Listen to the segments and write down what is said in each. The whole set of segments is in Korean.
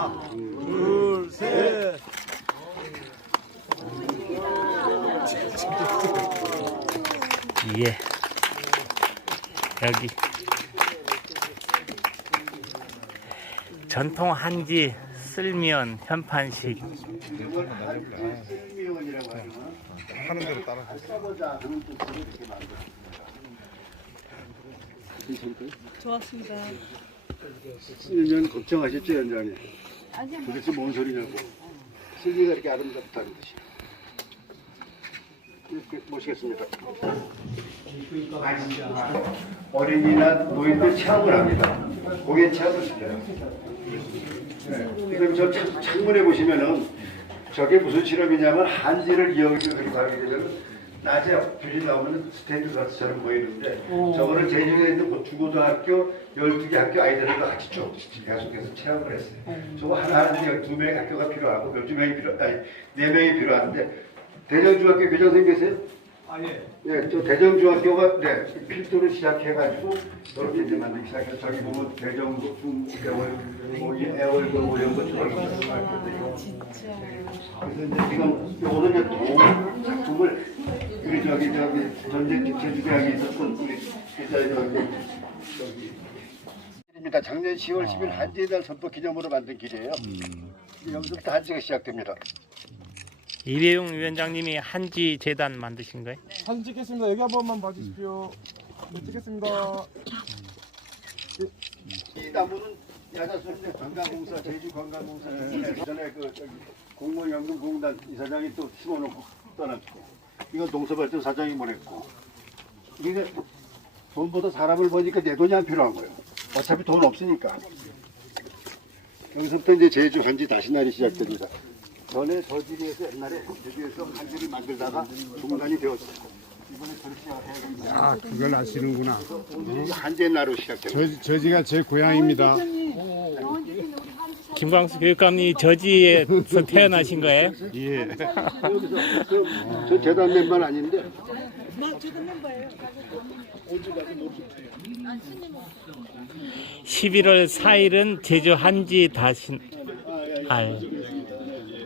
하나, 둘, 셋. 예. 여기 전통 한지 쓸면 현판식 하는 대로 따라. 좋았습니다. 쓰면 걱정하셨죠, 연장님? 도대체 뭔 소리냐고. 슬기가 이렇게 아름답다는 뜻이야. 이렇게 모시겠습니다. 어린이나 노인들 체험을 합니다. 공연 체험을 시켜요. 네. 그럼 저 창, 창문에 보시면은 저게 무슨 실험이냐면 한지를 이어서 그리고 하게 되면 낮에 뷰이 나오면 스테이크 가스처럼 보이는데 저거를 제주에 있는 뭐 중고등학교 12개 학교 아이들과 같이 쭉 계속해서 체험을 했어요. 저거 하나 하는데 두 명의 학교가 필요하고 몇 명이 필요, 아니 네 명이 필요한데 대전중학교 교장 선생 계세요? 아, 예. 네, 저 대전중학교가 네 필두를 시작해가지고 이렇게 이제 만들기 시작해서 저기 보면 대전중 애월 뭐이 애월고 뭐 이런 것처럼 그래서 이제 지금 요거는 이제 도 작품을 우리 저기 저기 전쟁 제주대학에 있었던 우리 기자 저기 저기 입니다. 작년 10월 10일 한지의 날 선포 기념으로 만든 길이에요. 여기서부터 한지가 시작됩니다. 이배용 위원장님이 한지 재단 만드신 거예요? 사진 찍겠습니다. 여기 한 번만 봐주십시오. 네, 찍겠습니다. 이 나무는 야자수인데 관광공사 제주 관광공사 전에 그 저기 공무연금공단 이사장이 또 심어놓고 떠났고 이건 동서발전 사장이 보냈고 이게 돈보다 사람을 보니까 내 돈이 안 필요한 거예요. 어차피 돈 없으니까. 여기서부터 이제 제주 한지 다시 날이 시작됩니다. 전에 저지리에서 옛날에 제주에서 한지를 만들다가 중단이 되었어요. 이번에 그렇게 해야 됩니다. 아, 그걸 아시는구나. 오늘이 한지의 날로 시작됩니다. 저, 저지가 제 고향입니다. 김광수 교육감이 저지에서 태어나신 거예요? 예. 여기서 저, 저 재단 멤버는 아닌데 나 저도 멤버예요. 11월 4일은 제주 한지 다신 알.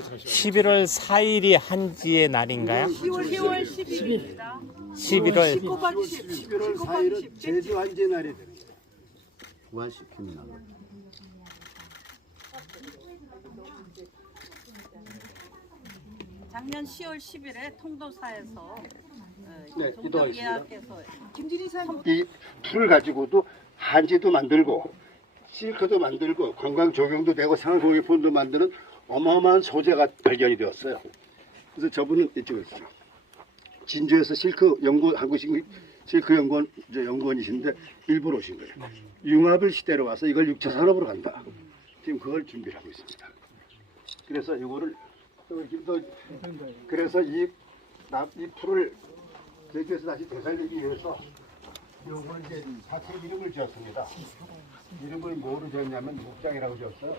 11월 4일이 한지의 날인가요? 10월 10월 10일입니다. 11월 10 곱하기 10. 10 11월 곱하기 4일은 10. 제주 한지 날이 됩니다. 부활시키는 날. 작년 10월 10일에 통도사에서 어, 네, 기도하겠습니다. 예약해서 김진희 이사님 이 풀을 가지고도 한지도 만들고 실크도 만들고 관광 조경도 되고 생활공예품도 만드는 어마어마한 소재가 발견이 되었어요. 그래서 저분은 이쪽에 있어요. 진주에서 실크 연구 한국식 실크 연구원 이제 연구원이신데 일부러 오신 거예요. 융합을 시대로 와서 이걸 육차 산업으로 간다. 지금 그걸 준비를 하고 있습니다. 그래서 이거를 또 그래서 이, 나- 이 풀을 제주에서 다시 되살리기 위해서 요걸 이제 자체 이름을 지었습니다. 이름을 뭐로 지었냐면 목장이라고 지었어요.